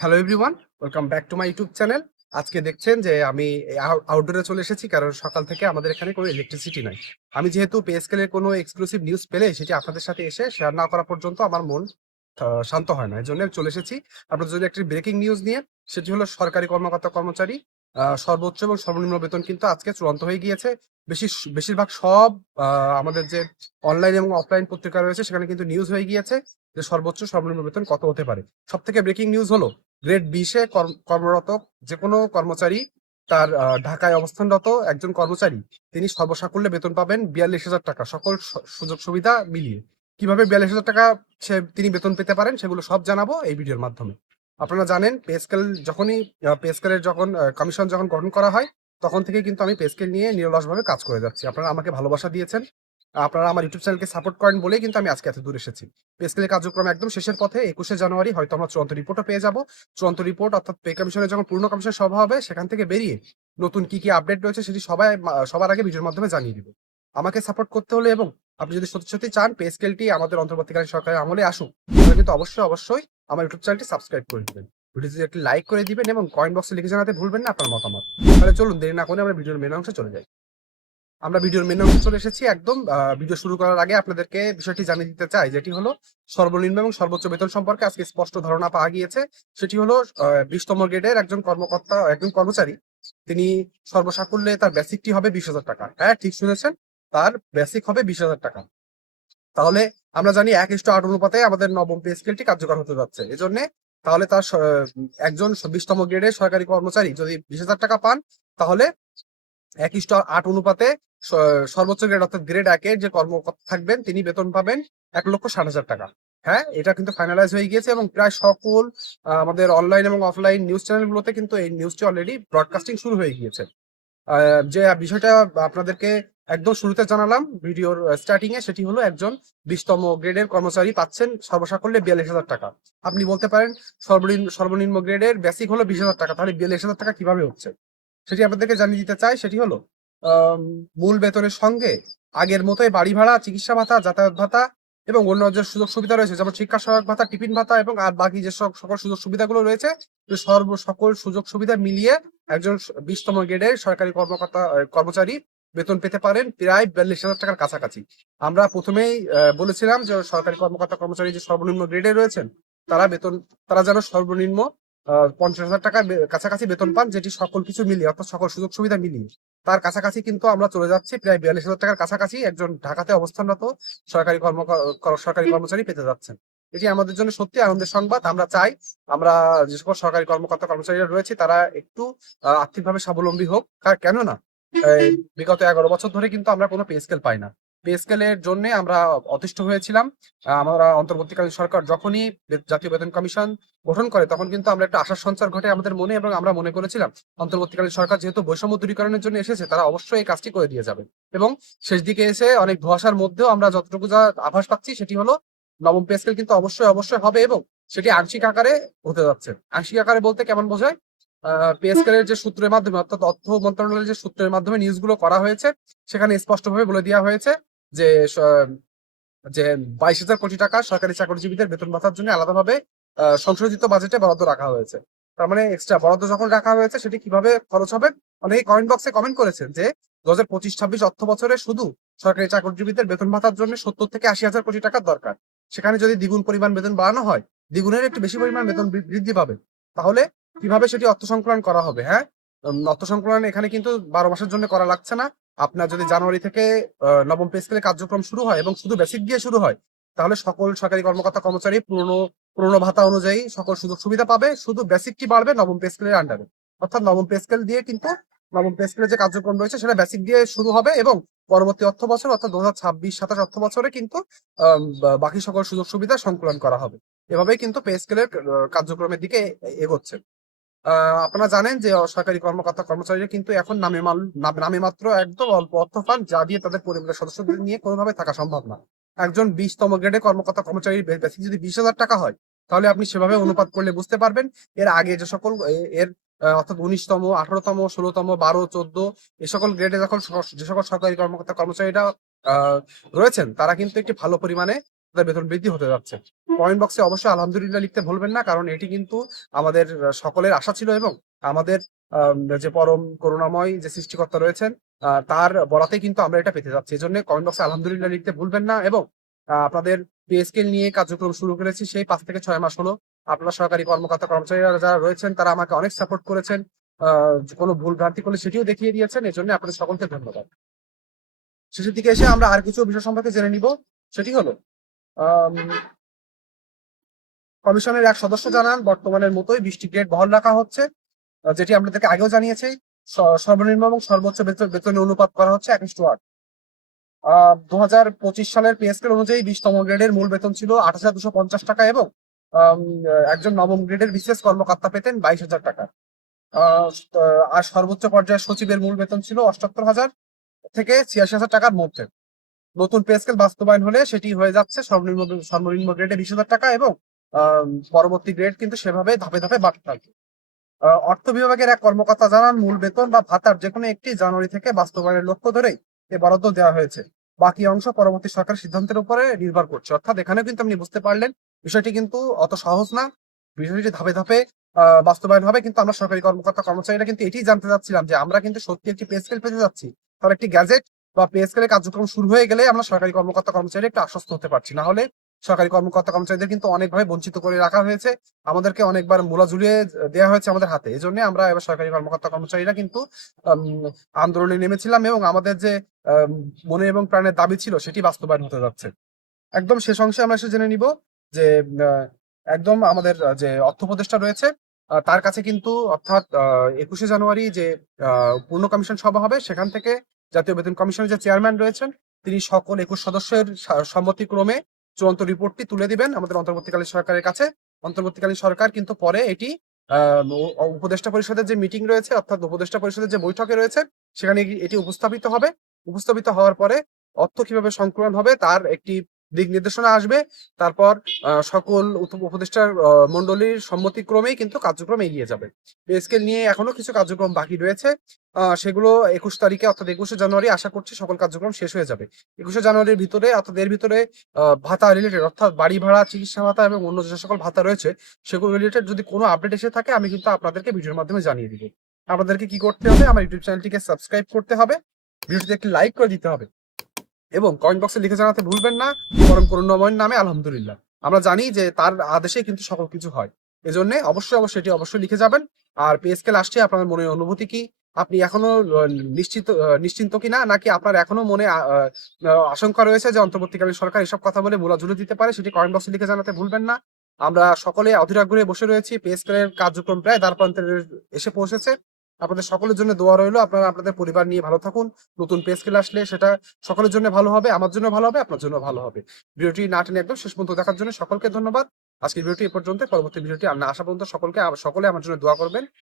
Hello everyone, welcome back to my YouTube channel. আজকে দেখছেন যে আমি আউটডোরে চলে এসেছি, কারণ সকাল থেকে আমাদের এখানে কোনো ইলেকট্রিসিটি নাই। আমি যেহেতু পে স্কেলের কোনো এক্সক্লুসিভ নিউজ পেলে সেটি আপনাদের সাথে এসে শেয়ার না করা পর্যন্ত আমার মন শান্ত হয় না। এজন্য আমি চলে এসেছি আপনাদের জন্য একটি ব্রেকিং নিউজ নিয়ে। সেটি হলো সরকারি কর্মকর্তা কর্মচারী সর্বোচ্চ এবং সর্বনিম্ন বেতন কিন্তু আজকে চূড়ান্ত হয়ে গিয়েছে। বেশিরভাগ সব আমাদের যে অনলাইন এবং অফলাইন পত্রিকা রয়েছে সেখানে কিন্তু নিউজ হয়ে গিয়েছে যে সর্বোচ্চ সর্বনিম্ন বেতন কত হতে পারে। সবথেকে ব্রেকিং নিউজ হলো গ্রেড 20 এ কর্মরত যেকোনো কর্মচারী, তার ঢাকায় অবস্থানরত একজন কর্মচারী, তিনি সর্বসাকুল্যে বেতন পাবেন ৪২,০০০ টাকা, সকল সুযোগ সুবিধা মিলিয়ে। কিভাবে ৪২,০০০ টাকা তিনি বেতন পেতে পারেন সেগুলো সব জানাবো এই ভিডিওর মাধ্যমে। আপনারা জানেন পে স্কেল যখনই পে স্কেলের যখন কমিশন যখন গঠন করা হয়, তখন থেকে কিন্তু আমি পে স্কেল নিয়ে নিরলসভাবে কাজ করে যাচ্ছি। আপনারা আমাকে ভালোবাসা দিয়েছেন, আপনারা আমার ইউটিউব চ্যানেলকে সাপোর্ট করেন বলেই কিন্তু আমি আজকে এত দূর এসেছি। পে স্কেলের কার্যক্রম একদম শেষের পথে। ২১শে জানুয়ারি হয়তো আমরা চূড়ান্ত রিপোর্টও পেয়ে যাব। চূড়ান্ত রিপোর্ট অর্থাৎ পে কমিশনের যখন পূর্ণ কমিশন সভা হবে, সেখান থেকে বেরিয়ে নতুন কি আপডেট রয়েছে সেটি সবার আগে ভিডিওর মাধ্যমে জানিয়ে দিব। আমাকে সাপোর্ট করতে হলে এবং আপনি যদি সত্যি চান পে স্কেলটি আমাদের অন্তর্বর্তীকালীন সরকারের আমলে আসুক, তাহলে কিন্তু অবশ্যই আমার ইউটিউব চ্যানেলটি সাবস্ক্রাইব করে দিবেন। ভিডিওটি একটি লাইক করে দিবেন এবং কমেন্ট বক্সে লিখে জানাতে ভুলবেন না আপনার মতামত। তাহলে চলুন দেরি না করে আমরা ভিডিওর মেন অংশে চলে যাই। আমরা ভিডিওর মেন অংশে চলে এসেছি একদম। ভিডিও শুরু করার আগে আপনাদেরকে বিষয়টি জানিয়ে দিতে চাই, যেটি হলো সর্বনিম্ন এবং সর্বোচ্চ বেতন সম্পর্কে আজকে স্পষ্ট ধারণা পাওয়া গিয়েছে। সেটি হলো 20তম গ্রেডের একজন কর্মচারী, তিনি সর্বসাকুল্যে তার বেসিকটি হবে 20,০০০ টাকা। হ্যাঁ, ঠিক শুনেছেন, তার বেসিক হবে 20,০০০ টাকা। তাহলে আমরা জানি 1:8 অনুপাতে আমাদের নবম পে স্কেলটি কার্যকর হতে যাচ্ছে। এজন্য তাহলে একজন 20তম গ্রেডের সরকারি কর্মচারী যদি 20,০০০ টাকা পান, তাহলে 1:8 অনুপাতে সর্বোচ্চ গ্রেড অর্থাৎ গ্রেড 1 এর যে কর্মকর্তা থাকবেন তিনি বেতন পাবেন 1,60,000 টাকা। হ্যাঁ, এটা কিন্তু ফাইনালাইজ হয়ে গিয়েছে এবং প্রায় সকল আমাদের অনলাইন এবং অফলাইন নিউজ চ্যানেলগুলোতে কিন্তু এই নিউজটি অলরেডি ব্রডকাস্টিং শুরু হয়ে গিয়েছে। যে বিষয়টা আপনাদেরকে একদম শুরুতে জানালাম ভিডিওর স্টার্টিং এ, সেটি হলো একজন 20তম গ্রেডের কর্মচারী পাচ্ছেন সর্বসাকুল্যে 42,000 টাকা। আপনি বলতে পারেন সর্বনিম্ন গ্রেডের বেসিক হলো 20,000 টাকা, তাহলে 42,000 টাকা কিভাবে হচ্ছে? সেটি আপনাদেরকে জানিয়ে দিতে চাই। সেটি হলো মূল বেতনের সঙ্গে আগের মতোই বাড়ি ভাড়া, চিকিৎসা ভাতা, যাতায়াত ভাতা এবং অন্য যে সুযোগ সুবিধা রয়েছে, যেমন শিক্ষা সহায়ক ভাতা, টিফিন ভাতা এবং আর বাকি যে সকল সুযোগ সুবিধাগুলো রয়েছে, সকল সুযোগ সুবিধা মিলিয়ে একজন 20তম গ্রেডের সরকারি কর্মচারী বেতন পেতে পারেন প্রায় 42,000 টাকার কাছাকাছি। আমরা প্রথমেই বলেছিলাম যে সরকারি কর্মকর্তা কর্মচারী যে সর্বনিম্ন গ্রেডে রয়েছেন, তারা যেন সর্বনিম্ন 50,000 টাকা কাছাকাছি বেতন পান, যেটি সকল কিছু মিলিয়ে অর্থাৎ সকল সুযোগ সুবিধা মিলিয়ে তার কাছাকাছি কিন্তু আমরা চলে যাচ্ছি। প্রায় 42,000 টাকার কাছাকাছি একজন ঢাকাতে অবস্থানরত সরকারি কর্মচারী পেতে যাচ্ছেন। এটি আমাদের জন্য সত্যি আনন্দের সংবাদ। আমরা চাই আমরা যে সকল সরকারি কর্মকর্তা কর্মচারীরা রয়েছে তারা একটু আর্থিকভাবে স্বাবলম্বী হোক। কেননা বিগত 11 বছর ধরে কিন্তু আমরা কোনো পে স্কেল পাই না। পে স্কেলের জন্য আমরা অতিষ্ঠ হয়েছিলাম। আমরা অন্তর্বর্তীকালীন সরকার যখনই জাতীয় বেতন কমিশন গঠন করে, তখন কিন্তু আমরা একটা আশার সঞ্চার ঘটে আমাদের মনে, এবং আমরা মনে করেছিলাম অন্তর্বর্তীকালীন সরকার যেহেতু বৈষম্য দূরীকরণের জন্য এসেছে, তারা অবশ্যই এই কাজটি করে দিয়ে যাবে। এবং শেষ দিকে এসে অনেক ধোঁয়াশার মধ্যেও আমরা যতটুকু যা আভাস পাচ্ছি সেটি হলো নবম পে স্কেল কিন্তু অবশ্যই হবে, এবং সেটি আংশিক আকারে হতে যাচ্ছে। আংশিক আকারে বলতে কেমন বোঝায়? পে স্কেলের যে সূত্রের মাধ্যমে অর্থাৎ অর্থ মন্ত্রণালয়ের যে সূত্রের মাধ্যমে নিউজগুলো করা হয়েছে, সেখানে স্পষ্টভাবে বলে দেওয়া হয়েছে যে যে 22,000 কোটি টাকা সরকারি চাকরিজীবীদের বেতন ভাতার জন্য আলাদাভাবে সংশোধিত বাজেটে বরাদ্দ রাখা হয়েছে। তার মানে এক্সট্রা বরাদ্দ যখন রাখা হয়েছে সেটি কিভাবে খরচ হবে? অনেকে কমেন্ট বক্সে কমেন্ট করেছেন যে 2025-26 অর্থ বছরে শুধু সরকারি চাকরিজীবীদের বেতন ভাতার জন্য 70 থেকে 80,000 কোটি টাকার দরকার। সেখানে যদি দ্বিগুণ পরিমাণ বেতন বাড়ানো হয়, দ্বিগুণের একটু বেশি পরিমাণ বেতন বৃদ্ধি পাবে। তাহলে কিভাবে সেটি অর্থ সংকলন করা হবে? হ্যাঁ, অর্থ সংকলন এখানে কিন্তু 12 মাসের জন্য করা লাগছে না। আপনার যদি জানুয়ারি থেকে নবম পে স্কেলের কার্যক্রম শুরু হয় এবং শুধু বেসিক দিয়ে শুরু হয়, তাহলে সকল সরকারি কর্মকর্তা কর্মচারী পুরনো ভাতা অনুযায়ী সকল সুযোগ সুবিধা পাবে। শুধু বেসিকটি বাড়বে নবম পে স্কেলের আন্ডারে। অর্থাৎ নবম পে স্কেল দিয়ে কিন্তু নবম পে স্কেলের যে কার্যক্রম রয়েছে সেটা বেসিক দিয়ে শুরু হবে, এবং পরবর্তী অর্থ বছর অর্থাৎ 2026-27 অর্থ বছরে কিন্তু বাকি সকল সুযোগ সুবিধা সংকলন করা হবে। এভাবেই কিন্তু পে স্কেলের কার্যক্রমের দিকে এগোচ্ছে। আপনারা জানেন যে সরকারি কর্মকর্তা কর্মচারীরা কিন্তু এখন নামে মাত্র একদম অল্প অর্থ পান, যা দিয়ে তাদের পরিবারের সদস্যদের নিয়ে কোনোভাবে থাকা সম্ভব না। একজন 20তম গ্রেডের কর্মকর্তা কর্মচারীর বেসিক যদি 20,000 টাকা হয়, তাহলে আপনি সেভাবে অনুপাত করলে বুঝতে পারবেন এর আগে যে সকল এর অর্থাৎ 19তম, 18তম, 16তম, 12, 14 এ সকল গ্রেডে যখন যে সকল সরকারি কর্মকর্তা কর্মচারীরা রয়েছেন, তারা কিন্তু একটি ভালো পরিমাণে তাদের বেতন বৃদ্ধি হতে যাচ্ছে। কমেন্ট বক্সে অবশ্যই আলহামদুলিল্লাহ লিখতে ভুলবেন না, কারণ এটি কিন্তু আমাদের সকলের আশা ছিল এবং আমাদের যে পরম করুণাময় যে সৃষ্টিকর্তা রয়েছেন তার বরাতে কিন্তু আমরা এটা পেতে যাচ্ছি। এজন্য কমেন্ট বক্সে আলহামদুলিল্লাহ লিখতে ভুলবেন না এবং আপনাদের পে স্কেল নিয়ে কার্যক্রম শুরু করেছি সেই 5 থেকে 6 মাস হলো। আপনারা সরকারি কর্মকর্তা কর্মচারীরা যারা রয়েছেন তারা আমাকে অনেক সাপোর্ট করেছেন। কোনো ভুল ভ্রান্তি করলে সেটিও দেখিয়ে দিয়েছেন। এজন্য আপনাদের সকলকে ধন্যবাদ। শেষের দিকে এসে আমরা আর কিছু বিষয় সম্পর্কে জেনে নিব। সেটি হলো আম কমিশনের এক সদস্য জানান বর্তমানের মতোই 20টি গ্রেড বহাল রাখা হচ্ছে, যেটি আপনাদেরকে আগেও জানিয়েছি। সর্বনিম্ন এবং সর্বোচ্চ বেতনের অনুপাত করা হচ্ছে 1:8। 2025 সালের পে স্কেল অনুযায়ী 20তম গ্রেডের মূল বেতন ছিল 8,250 টাকা এবং আম, একজন নবম গ্রেডের বিশেষ কর্মকর্তা পেতেন 22,000 টাকা। আহ, আর সর্বোচ্চ পর্যায়ের সচিবের মূল বেতন ছিল 78,000 থেকে 86,000 টাকার মধ্যে। নতুন পে স্কেল বাস্তবায়ন হলে সেটি হয়ে যাচ্ছে সর্বনিম্ন গ্রেডে 20,000 টাকা এবং পরবর্তী গ্রেড কিন্তু সেভাবে ধাপে ধাপে বাড়তে থাকবে। অর্থ বিভাগের এক কর্মকর্তা জানান মূল বেতন বা ভাতার যেকোনো একটি জানুয়ারি থেকে বাস্তবায়নের লক্ষ্য ধরেই এ বরাদ্দ দেওয়া হয়েছে। বাকি অংশ পরবর্তী সরকারের সিদ্ধান্তের উপরে নির্ভর করছে। অর্থাৎ এখানে কিন্তু আপনি বুঝতে পারলেন বিষয়টি কিন্তু অত সহজ না। বিষয়টি ধাপে ধাপে বাস্তবায়ন হবে, কিন্তু আমরা সরকারি কর্মকর্তা কর্মচারীরা কিন্তু এটি জানতে চাচ্ছিলাম যে আমরা কিন্তু সত্যি একটি পে স্কেল পেতে যাচ্ছি, তার একটি গ্যাজেট বা পে স্কেলের কার্যক্রম শুরু হয়ে গেলে আমরা সরকারি কর্মকর্তা কর্মচারী একটু আশ্বস্ত হতে পারছি। না হলে সরকারি কর্মকর্তা কর্মচারীদের কিন্তু অনেকভাবে বঞ্চিত করে রাখা হয়েছে, আমাদেরকে অনেকবার মূলা ঝুলিয়ে দেওয়া হয়েছে আমাদের হাতে। এই জন্য আমরা এবার সরকারি কর্মকর্তা কর্মচারীরা কিন্তু আন্দোলনে নেমেছিলাম এবং আমাদের যে মনে এবং প্রাণের দাবি ছিল সেটি বাস্তবায়ন হতে যাচ্ছে। একদম শেষ অংশে আমরা এসে জেনে নিব যে আহ, একদম আমাদের যে অর্থ উপদেষ্টা রয়েছে তার কাছে কিন্তু অর্থাৎ 21শে জানুয়ারি যে পূর্ণ কমিশন সভা হবে সেখান থেকে জাতীয় বেতন কমিশনের যে চেয়ারম্যান রয়েছেন তিনি সকল 21 সদস্যের সম্মতিক্রমে চূড়ান্ত রিপোর্টটি তুলে দিবেন আমাদের অন্তর্বর্তীকালীন সরকারের কাছে। অন্তর্বর্তীকালীন সরকার কিন্তু পরে এটি উপদেষ্টা পরিষদের যে মিটিং রয়েছে অর্থাৎ উপদেষ্টা পরিষদের যে বৈঠকে রয়েছে সেখানে এটি উপস্থাপিত হবে। উপস্থাপিত হওয়ার পরে অর্থ কিভাবে সংকলন হবে তার একটি দিক নির্দেশনা আসবে। তারপর সকল উপদেষ্টার মন্ডলীর সম্মতিক্রমেই কিন্তু কার্যক্রম এগিয়ে যাবে। পে স্কেল নিয়ে এখনো কিছু কার্যক্রম বাকি রয়েছে, সেগুলো 21 তারিখে অর্থাৎ 21শে জানুয়ারি আশা করছি সকল কার্যক্রম শেষ হয়ে যাবে। 21শে জানুয়ারির ভিতরে অর্থাৎ এর ভিতরে ভাতা রিলেটেড অর্থাৎ বাড়ি ভাড়া, চিকিৎসা ভাতা এবং অন্য যে সকল ভাতা রয়েছে সেগুলো রিলেটেড যদি কোনো আপডেট এসে থাকে আমি কিন্তু আপনাদেরকে ভিডিওর মাধ্যমে জানিয়ে দিব। আপনাদেরকে কি করতে হবে, আমার ইউটিউব চ্যানেলটিকে সাবস্ক্রাইব করতে হবে, ভিডিওটিতে একটি লাইক করে দিতে হবে এবং কমেন্ট বক্সে লিখে জানাতে ভুলবেন না পরম করুণাময়ের নামে আলহামদুলিল্লাহ। আমরা জানি যে তার আদেশে কিন্তু সকল কিছু হয়। এজন্য অবশ্যই এটি অবশ্যই লিখে যাবেন। আর পে স্কেল আসছে আপনার মনের অনুভূতি কি? আপনি এখনো নিশ্চিন্ত কিনা, নাকি আপনার এখনো মনে আশঙ্কা রয়েছে যে অন্তর্বর্তীকালীন সরকার এসব কথা বলে মূলা ঝুলে দিতে পারে? সেটি কমেন্ট বক্সে লিখে জানাতে ভুলবেন না। আমরা সকলে অধীর আগ্রহে বসে রয়েছি। পে স্কেলের কার্যক্রম প্রায় দ্বারপ্রান্তে এসে পৌঁছেছে। আপনাদের সকলের জন্য দোয়া রইলো, আপনারা আপনাদের পরিবার নিয়ে ভালো থাকুন। নতুন পে স্কেল আসলে সেটা সকলের জন্য ভালো হবে, আমার জন্য ভালো হবে, আপনার জন্য ভালো হবে। ভিডিওটি না টেনে একদম শেষ পর্যন্ত দেখার জন্য সকলকে ধন্যবাদ। আজকের ভিডিওটি এ পর্যন্ত। পরবর্তী ভিডিওটি আমরা আসা পর্যন্ত সকলে আমার জন্য দোয়া করবেন।